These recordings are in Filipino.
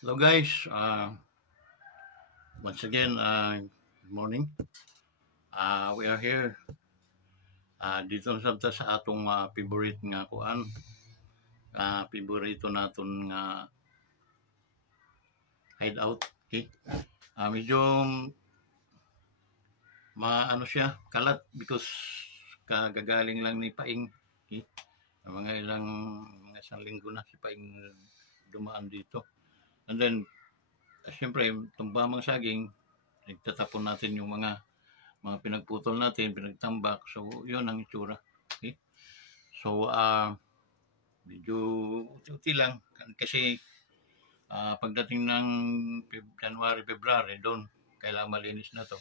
Hello guys, once again, good morning. We are here dito sa atong favorite nga kuan, favorito naton nga hideout. Okay? Medyo maano siya, kalat because kagagaling lang ni Paing. Okay? Mga isang linggo na si Paing dumaan dito. And then, siyempre, tumbamang saging, nagtatapon natin yung mga pinagputol natin, pinagtambak. So, yun ang itsura. Okay? So, medyo uti lang. Kasi, pagdating ng January, February, doon, kailangan malinis na to.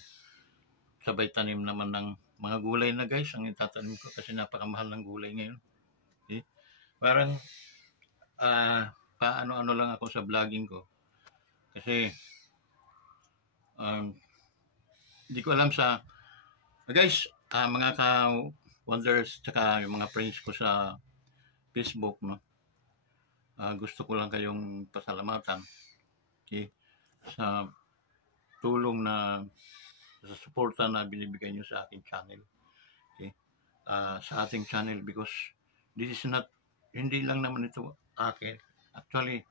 Sabay tanim naman ng mga gulay na guys, ang itatanim ko kasi napakamahal ng gulay ngayon. Okay? Parang, paano-ano lang ako sa vlogging ko. Kasi, hindi ko alam sa guys, mga ka-wonders tsaka yung mga friends ko sa Facebook, no? Gusto ko lang kayong pasalamatan, okay, sa tulong na sa suporta na binibigay nyo sa aking channel. Okay? Sa ating channel because this is not, hindi lang naman ito akin. Actually,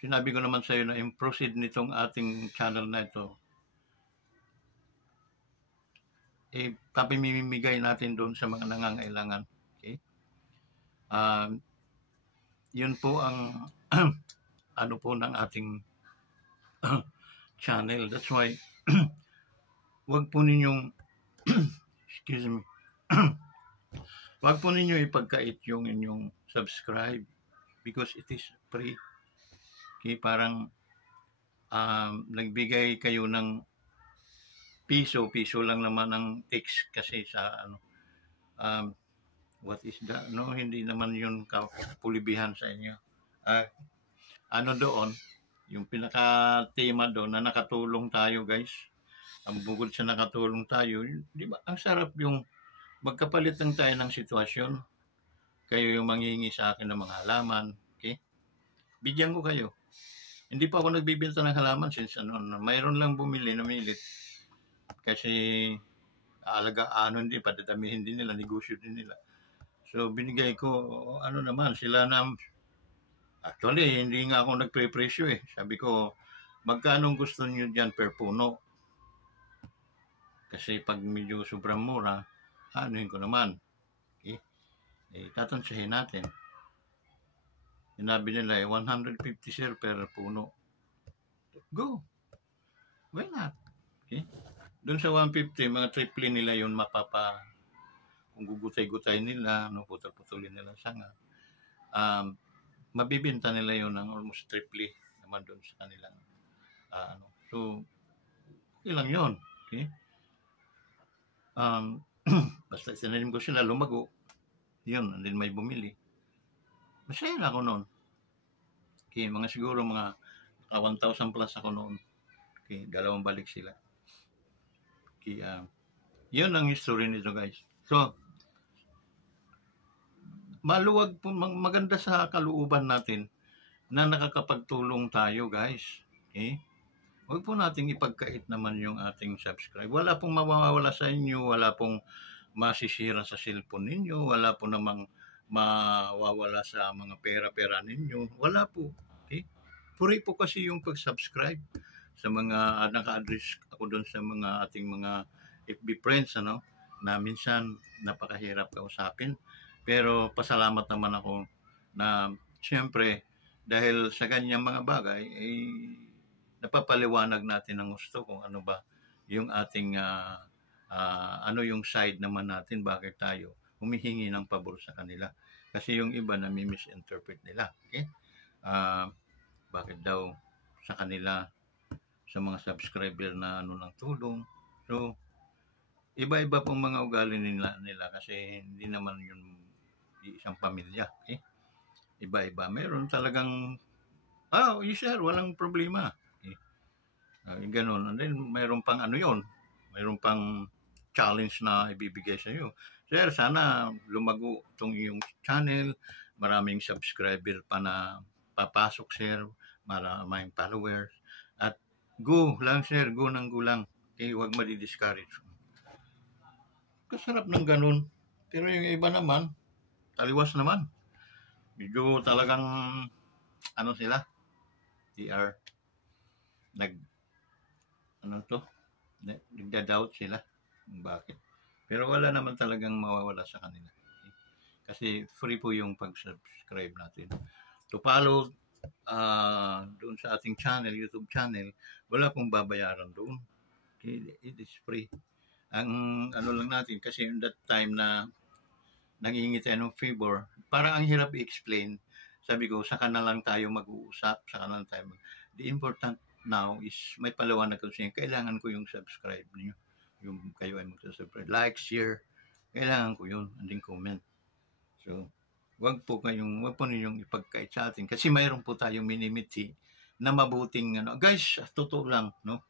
sinabi ko naman sa iyo na proceed nitong ating channel na ito papamimigay natin doon sa mga nangangailangan. Okay? Yun po ang ano po ng ating channel. That's why wag po ninyong excuse me wag po ninyo ipagkait yung inyong subscribe because it is free. Okay? Parang nagbigay kayo ng piso lang naman ang text kasi sa ano what is that? No, hindi naman yun kapulibihan sa inyo. Ano doon, yung pinaka-tema doon na nakatulong tayo guys. Ang bukod sa nakatulong tayo, di ba? Ang sarap yung magkapalit lang tayo ng sitwasyon. Kayo yung manghingi sa akin ng mga halaman. Okay? Bigyan ko kayo. Hindi pa ako nagbibenta ng halaman since mayroon lang bumili na milit. Kasi hindi, padadamihin din nila, negosyo din nila. So, binigay ko, naman, sila na, actually, hindi nga ako nagpre-presyo eh. Sabi ko, magkano gusto niyo dyan per puno? Kasi pag medyo sobrang mura, anuhin ko naman. Okay? Tatansahin natin. Sinabi nila 150 sir per puno. Go! Why not? Okay? Doon sa 150, mga triple nila yun kung gugutay-gutay nila, putol-putulin nila sanga. Mabibenta nila yun ng almost triple naman doon sa kanilang So, okay lang yun. Okay? Basta sinanim ko sila, lumago. Yun, and then may bumili. Masaya na ako noon. Okay, siguro mga 1,000 plus ako noon. Okay, dalawang balik sila. Okay, yun ang history nito guys. So, maluwag po, maganda sa kalooban natin na nakakapagtulong tayo guys. Okay? Huwag po nating ipagkait naman yung ating subscribe. Wala pong mawawala sa inyo, wala pong masisira sa cellphone ninyo, wala po namang mawawala sa mga pera-pera ninyo. Wala po. Okay? Puri po kasi yung pag-subscribe sa mga naka-address ako doon sa mga ating mga FB friends na minsan napakahirap kausapin. Pero pasalamat naman ako na siyempre dahil sa ganyang mga bagay napapaliwanag natin ang gusto kung ano ba yung ating yung side naman natin, bakit tayo humihingi ng pabor sa kanila. Kasi yung iba na misinterpret nila. Okay? Bakit daw sa kanila, sa mga subscriber na ng tulong. So, iba-iba pong mga ugali nila kasi hindi naman yun isang pamilya. Okay? Iba-iba. Meron talagang, sir, walang problema. Okay? Ganun. And then, mayroon pang mayroon pang challenge na ibibigay sa iyo. Sir, sana lumago itong iyong channel. Maraming subscriber pa na papasok, share, maraming followers. At go lang, share, go ng go lang. Okay, huwag madi-discourage. Kasarap ng ganun. Pero yung iba naman, taliwas naman. Medyo talagang, ano sila, they are, nagda-doubt sila kung bakit. Pero wala naman talagang mawawala sa kanila. Kasi free po yung pag-subscribe natin. To follow doon sa ating channel, YouTube channel, wala pong babayaran doon. Okay? It is free. Ang ano lang natin, kasi in that time na nangingi tayo ng favor, parang ang hirap i-explain. Sabi ko, saka na lang tayo mag-uusap, saka na lang tayo The important now is may paliwanag ko sa inyo, kailangan ko yung subscribe niyo. Yung kayo ay magsasubscribe. Like, share, kailangan ko yun, and then comment. So, wag po ninyong ipagkait sa atin kasi mayroon po tayong minimiti na mabuting Guys, totoo lang, no?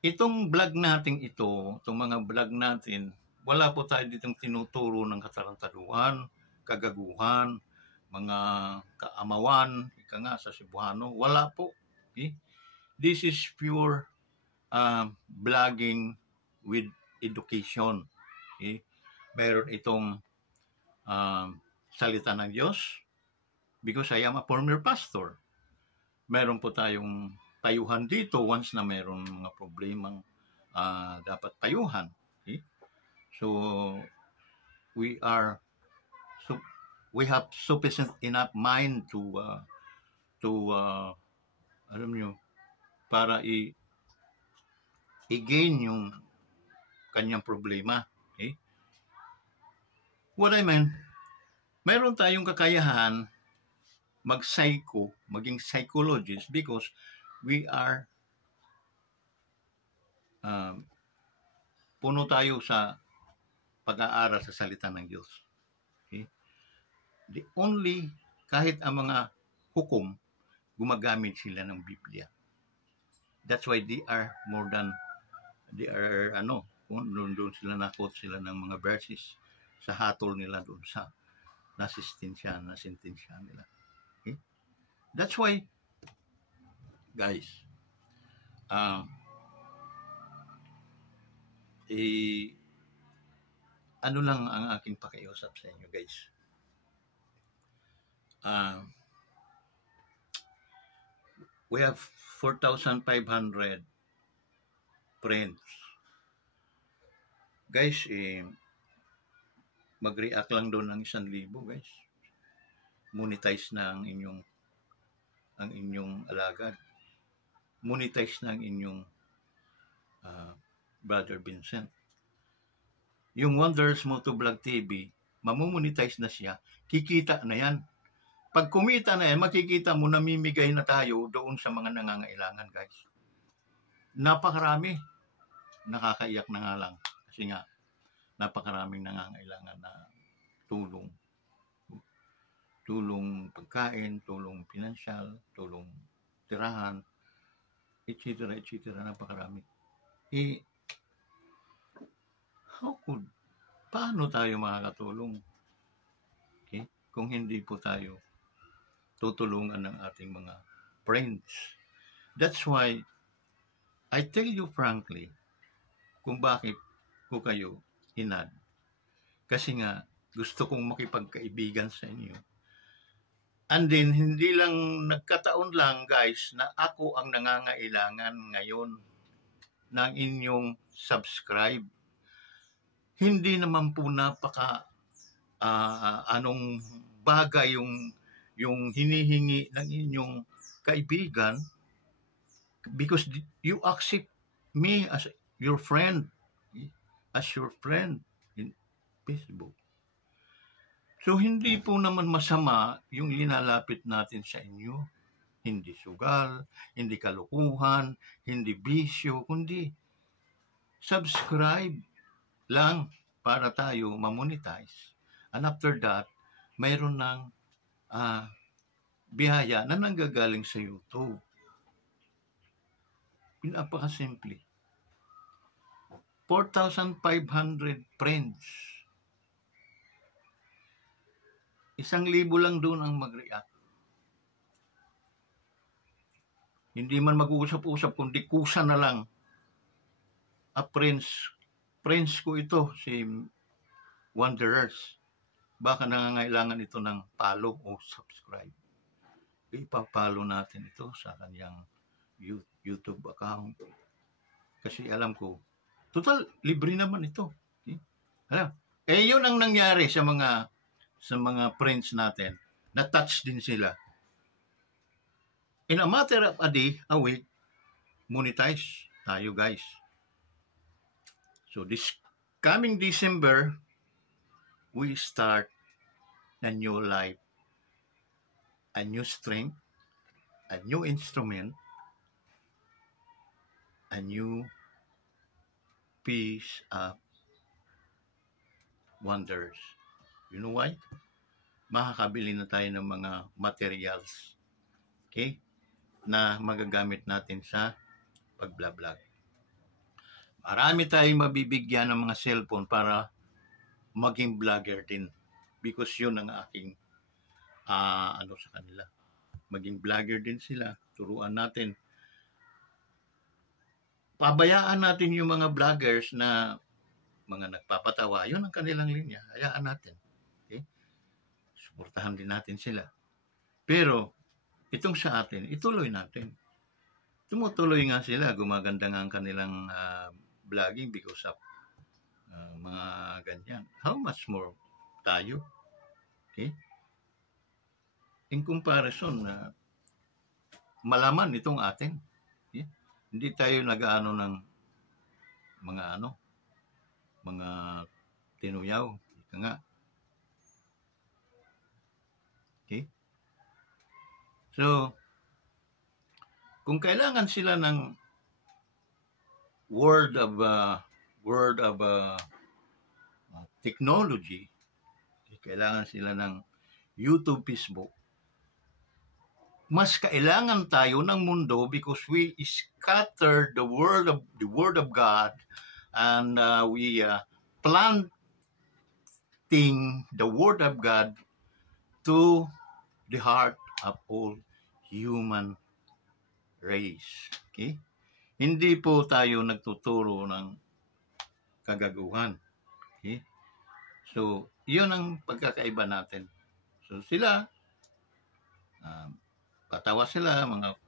Itong vlog natin itong mga vlog natin, wala po tayo ditong tinuturo ng katarantaduhan, kagaguhan, mga kaamawan, ika nga sa Cebuano, wala po. Okay? This is pure vlogging with education. Okay? Meron itong salita ng Diyos because I am a former pastor. Meron po tayong tayuhan dito once na meron mga problemang dapat tayuhan. Okay? So we have sufficient enough mind to alam nyo, para i-gain yung kanyang problema. Okay? What I mean, mayroon tayong kakayahan maging psychologist because we are puno tayo sa pag-aaral sa salita ng Diyos. Okay? Kahit ang mga hukom, gumagamit sila ng Biblia. That's why they are doon sila na-quote sila ng mga verses sa hatol nila doon sa nasintensya nila. Okay? That's why, guys, ano lang ang aking pakiusap sa inyo, guys. We have 4,500 friends. Guys, mag-react lang doon ng 1,000, guys. Monetize na ang inyong alagad. Monetize na ang inyong Brother Vincent. Yung Wonders Motovlog TV, mamumonetize na siya, kikita na yan. Pag kumita na yan, makikita mo namimigay na tayo doon sa mga nangangailangan, guys. Napakarami. Nakakaiyak na nga lang. Kasi nga, napakaraming nangangailangan na tulong. Tulong pagkain, tulong pinansyal, tulong tirahan, etc. Napakarami. Paano tayo makakatulong? Okay? Kung hindi po tayo tutulungan ng ating mga friends. That's why I tell you frankly kung bakit ko kayo hinad. Kasi nga gusto kong makipagkaibigan sa inyo. And then hindi lang nagkataon lang, guys, na ako ang nangangailangan ngayon ng inyong subscribe. Hindi naman po anong bagay yung hinihingi ng inyong kaibigan because you accept me as your friend in Facebook. So hindi po naman masama yung linalapit natin sa inyo. Hindi sugal, hindi kalukuhan, hindi bisyo, kundi subscribe lang para tayo mamonetize. And after that, mayroon ng biyaya na nanggagaling sa YouTube. Napakasimple. 4,500 friends. 1,000 lang doon ang mag-react. Hindi man mag-uusap-usap, kundi kusa na lang. Friends ko ito, si Wanderers. Baka nangangailangan ito ng follow o subscribe. Ipapalo natin ito sa kanyang YouTube account. Kasi alam ko, total, libre naman ito. Okay? Alam, yun ang nangyari sa mga friends natin. Na-touch din sila. In a matter of a day, a week, monetize tayo, guys. So this coming December, we start a new life, a new strength, a new instrument, a new piece of wonders. You know why? Makakabili na tayo ng mga materials, okay, na magagamit natin sa pag-vlog. Marami tayong mabibigyan ng mga cellphone para maging vlogger din. Because yun ang aking sa kanila. Maging vlogger din sila. Turuan natin. Pabayaan natin yung mga vloggers na mga nagpapatawa. Yun ang kanilang linya. Hayaan natin. Okay? Suportahan din natin sila. Pero, itong sa atin, ituloy natin. Tumutuloy nga sila. Gumaganda nga ang kanilang vlogging because of mga ganyan. How much more tayo? Okay? In comparison, malaman itong atin. Okay? Hindi tayo nag-aano ng mga tinuyaw. Ika nga. Okay? So, kung kailangan sila ng word of technology, kailangan sila ng YouTube, Facebook, mas kailangan tayo ng mundo because we scatter the word of God and we planting the word of God to the heart of all human race. Okay? Hindi po tayo nagtuturo ng kagaguhan. Okay? So, yun ang pagkakaiba natin. So, sila, patawa sila, mga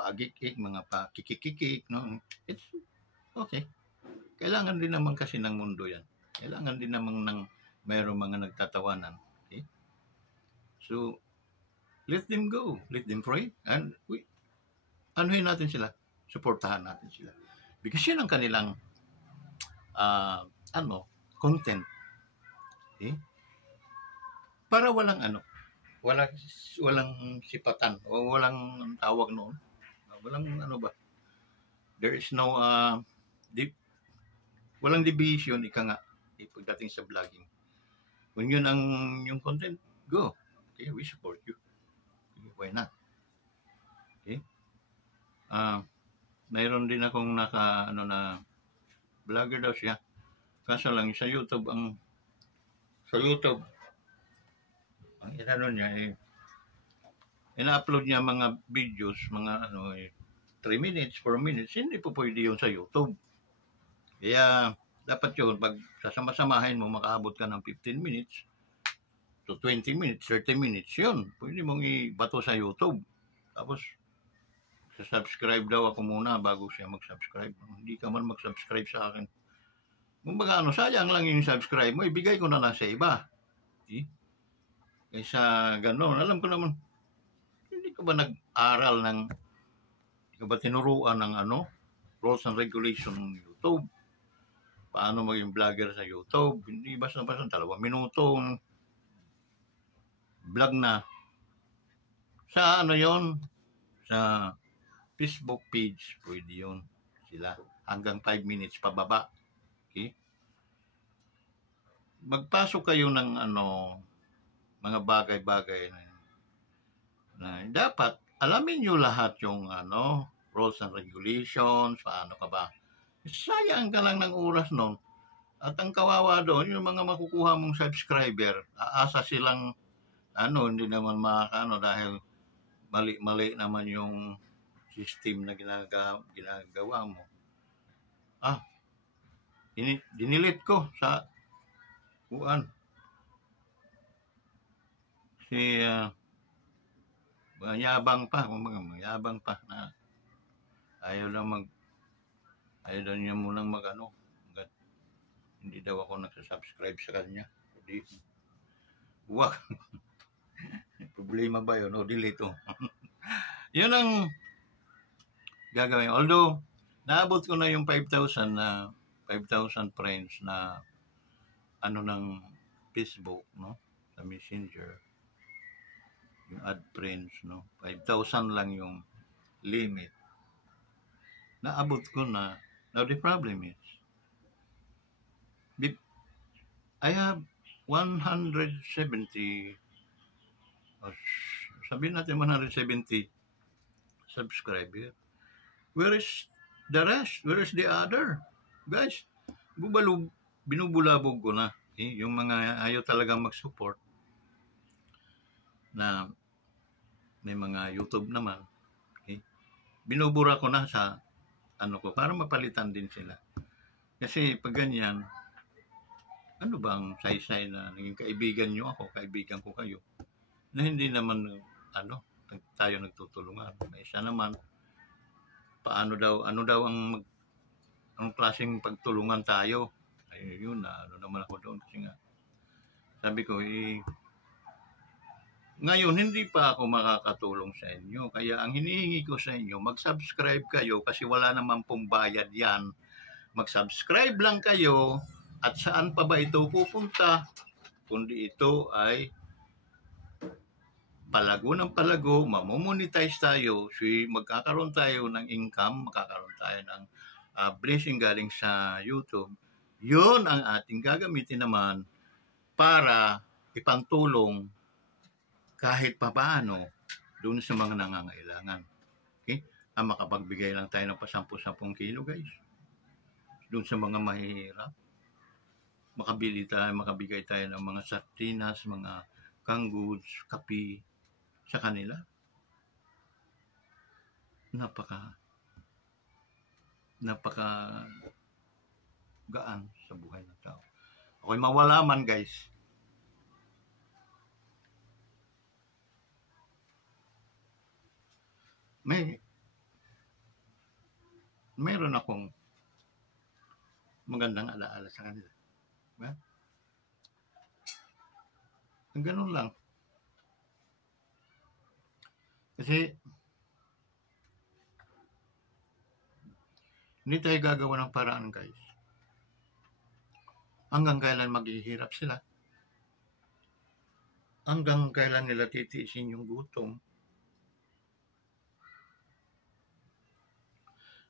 pagikik, mga pakikikikik, no? It's okay. Kailangan din naman kasi ng mundo yan. Kailangan din naman ng mayroong mga nagtatawanan. Okay? So, let them go. Let them pray. And anuhin natin sila. Suportahan natin sila. Because yun ang kanilang content. Okay? Para walang sipatan o walang tawag noon. Walang there is no walang division ika nga pagdating sa vlogging. Kung yun ang yung content, go. Okay, we support you. Okay, why not? Okay? Mayroon din akong na vlogger daw siya. Kaso lang sa YouTube ang inano niya ina-upload niya mga videos, mga 3 minutes, 4 minutes, hindi po pwede yun sa YouTube. Kaya dapat yun, pag sasama-samahin mo, makaabot ka ng 15 minutes to 20 minutes, 30 minutes, yun. Pwede mong ibato sa YouTube. Tapos, subscribe daw ako muna bago siya mag-subscribe. Hindi ka man mag-subscribe sa akin. Kumbaga sayang lang yung subscribe mo, ibigay ko na lang sa iba. Okay? Kaysa gano'n, alam ko naman, hindi ka ba nag-aral hindi ka ba tinuruan ng rules and regulation ng YouTube? Paano maging vlogger sa YouTube? Hindi basta-basta 2 minutong vlog na. Sa yon sa Facebook page, pwede yun sila. Hanggang 5 minutes pababa. Okay? Magpasok kayo ng mga bagay-bagay na dapat alamin nyo lahat yung rules and regulations, paano ka ba. Sayang ka lang ng oras nun. At ang kawawa doon, yung mga makukuha mong subscriber, aasa silang hindi naman dahil mali-mali naman yung system na ginagawa mo. Dinilit ko sa kuan. Si mayabang pa na ayaw daw niya munang hindi daw ako nagsasubscribe sa kanya. Di, wag. Problema ba yun? O delete yun ang gagawin. Although, naabot ko na yung 5,000 friends na ng Facebook, no? Sa Messenger. Yung add friends, no? 5,000 lang yung limit. Naabot ko na. Now, the problem is, I have 170, sabihin natin 170 subscriber. Where is the rest? Where is the other? Guys, binubulabog ko na. Yung mga ayaw talagang mag-support na may mga YouTube naman. Binubura ko na sa ko para mapalitan din sila. Kasi pag ganyan, ano bang saysay na naging kaibigan nyo ako, kaibigan ko kayo, na hindi naman tayo nagtutulungan. Isa naman, ano daw ang klaseng pagtulungan tayo. Ay, yun na, naman ako doon kasi nga sabi ko, ngayon hindi pa ako makakatulong sa inyo. Kaya ang hinihingi ko sa inyo, mag-subscribe kayo kasi wala naman pong bayad yan. Mag-subscribe lang kayo. At saan pa ba ito pupunta? Kundi ito ay palago ng palago, mamomonetize tayo, magkakaroon tayo ng income, magkakaroon tayo ng blessing galing sa YouTube. Yun ang ating gagamitin naman para ipantulong kahit papaano doon sa mga nangangailangan. Okay? Makapagbigay lang tayo ng 10 kilo, guys. Doon sa mga mahihirap. Makabigay tayo ng mga sardinas, mga canned goods, kape sa kanila. Napaka gaan sa buhay ng tao. Ako'y mawala man, guys. Meron akong magandang alaala sa kanila. Ganun lang. Kasi hindi tayo gagawa ng paraan, guys. Hanggang kailan maghihirap sila? Hanggang kailan nila titiisin yung gutom?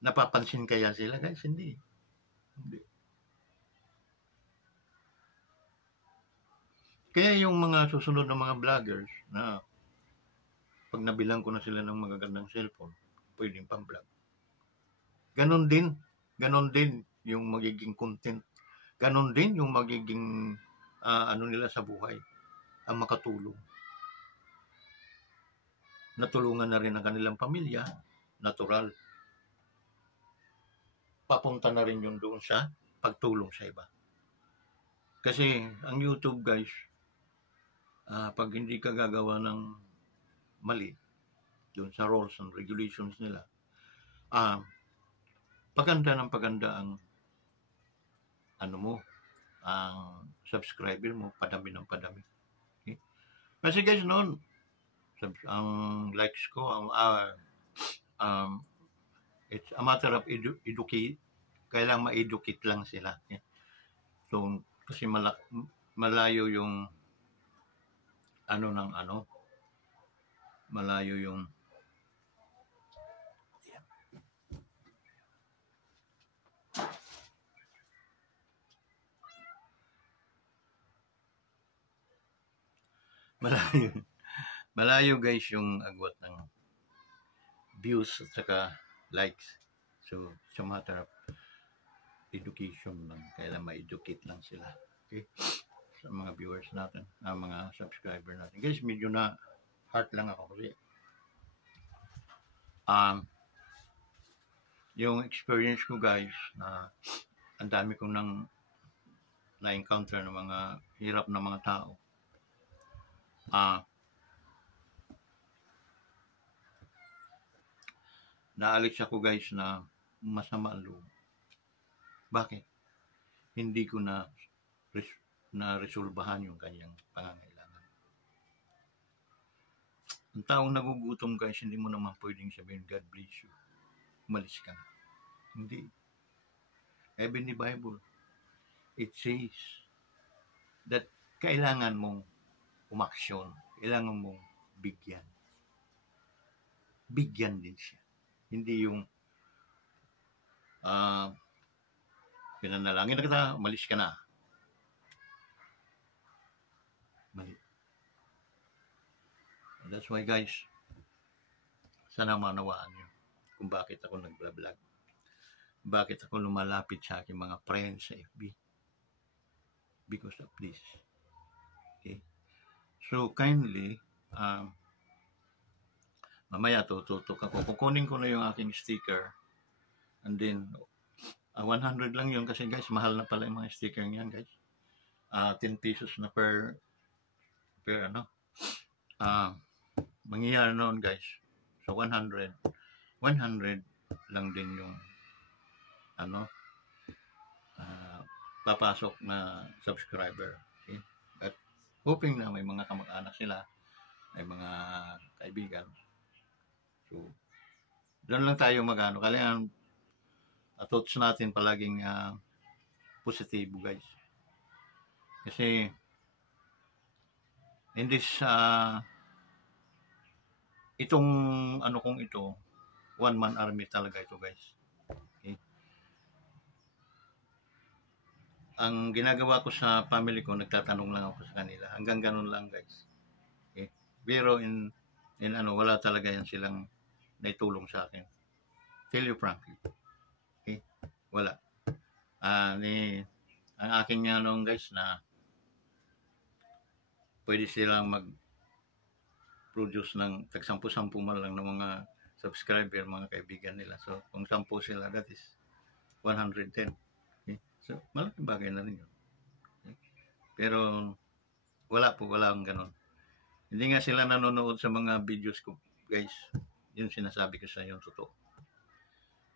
Napapansin kaya sila, guys? Hindi. Kaya yung mga susunod na mga vloggers na pag nabilang ko na sila ng magagandang cellphone, pwedeng pang-vlog. Ganon din yung magiging content. Ganon din yung magiging nila sa buhay. Ang makatulong. Natulungan na rin ang kanilang pamilya. Natural. Papunta na rin yun doon sa pagtulong sa iba. Kasi ang YouTube, guys, pag hindi ka gagawa ng mali doon sa rules and regulations nila, paganda ang ang subscriber mo, padami ng padami. Okay? Kasi guys, noon, ang likes ko, it's a matter of educate. Kailangan ma-educate lang sila. Okay? So, kasi malayo yung malayo yung malayo guys yung agwat ng views at saka likes. So, it's a matter of education lang. Kailangan ma-educate lang sila. Okay? Sa mga viewers natin, mga subscriber natin. Guys, medyo na heart lang ako kasi yung experience ko guys, na ang dami kong na-encounter ng mga hirap na mga tao. Naalis ako guys na masama ang loob. Bakit? Hindi ko na resolbahan yung kanyang pangangailangan. Ang taong nagugutom guys, hindi mo naman pwedeng sabihin, God bless you, umalis ka na. Hindi. Even the Bible, it says that kailangan mong umaksyon, kailangan mong bigyan. Bigyan din siya. Hindi yung pinanalangin na kita, umalis ka na. Mali. And that's why guys, sana manawaan nyo kung bakit ako nag-vlog. Bakit ako lumalapit sa aking mga friends sa FB. Because of this. Okay? So kindly, mamaya tututok ako. Kukunin ko na yung aking sticker. And then, 100 lang yun kasi guys, mahal na pala yung mga sticker niyan guys. 10 pesos na per ano. Mangyayari noon guys. So 100 lang din yung papasok na subscriber. Okay? But hoping na may mga kamag-anak sila, may mga kaibigan. So doon lang tayo magano. Kailangan thoughts natin palaging positibo guys. Kasi in this itong ano kong ito, one-man army talaga ito guys. Okay? Ang ginagawa ko sa family ko, nagtatanong lang ako sa kanila. Hanggang ganun lang guys. Okay? Pero in wala talaga yan silang naitulong sa akin. Tell you frankly. Okay? Wala. Ang aking guys na pwede silang mag-produce ng tag-10 man lang ng mga subscriber, mga kaibigan nila. So, kung 10 sila, that is 110. Okay? So, malaking bagay na rin yun. Okay? Pero, walang ganon. Hindi nga sila nanonood sa mga videos ko, guys. Yun sinasabi ko sa iyo, totoo.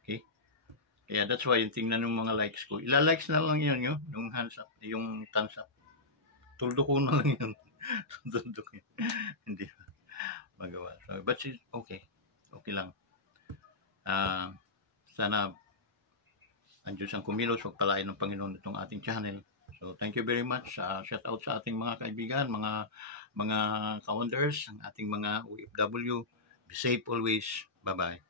Okay? Kaya that's why yung tingnan ng mga likes ko. Ila-likes na lang yun, yung hands up, yung thumbs up. Tuldo ko na lang yun. Tuldo ko yun. Hindi magawa. So, but okay. Okay lang. Sana ang Diyos ang kumilos, huwag palain ng Panginoon itong ating channel. So, thank you very much. Shout out sa ating mga kaibigan, mga ka-wonders, ang ating mga OFW. Be safe always. Bye-bye.